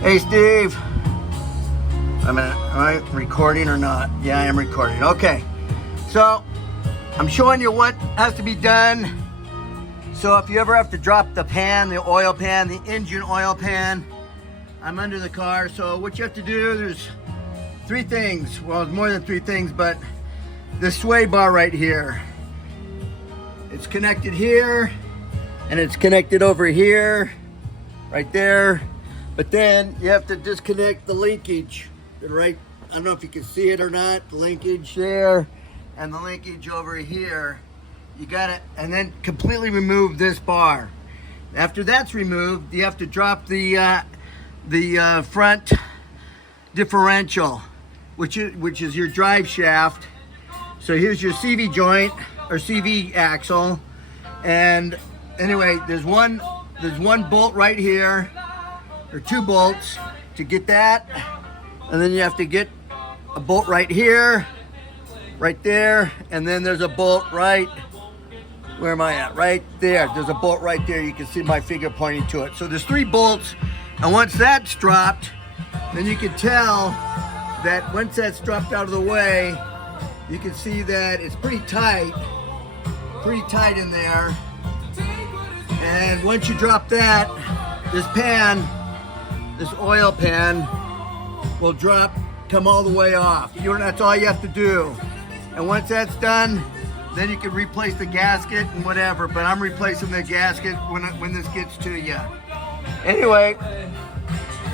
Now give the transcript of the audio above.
Hey Steve, am I recording or not? Yeah, I am recording. Okay, so I'm showing you what has to be done. So if you ever have to drop the pan, the oil pan, the engine oil pan, I'm under the car. So what you have to do, there's three things. Well, it's more than three things, but this sway bar right here, it's connected here, and it's connected over here, right there. But then you have to disconnect the linkage, right? I don't know if you can see it or not, the linkage there and the linkage over here. You gotta, and then completely remove this bar. After that's removed, you have to drop the front differential, which is your drive shaft. So here's your CV joint or CV axle. And anyway, there's one bolt right here, or two bolts to get that, and then you have to get a bolt right here, right there, and then there's a bolt right, where am I at? Right there. There's a bolt right there. You can see my finger pointing to it. So there's three bolts, and once that's dropped, then you can tell that once that's dropped out of the way, you can see that it's pretty tight in there. And once you drop that, this pan, this oil pan will come all the way off. That's all you have to do. And once that's done, then you can replace the gasket and whatever, but I'm replacing the gasket when this gets to you. Anyway,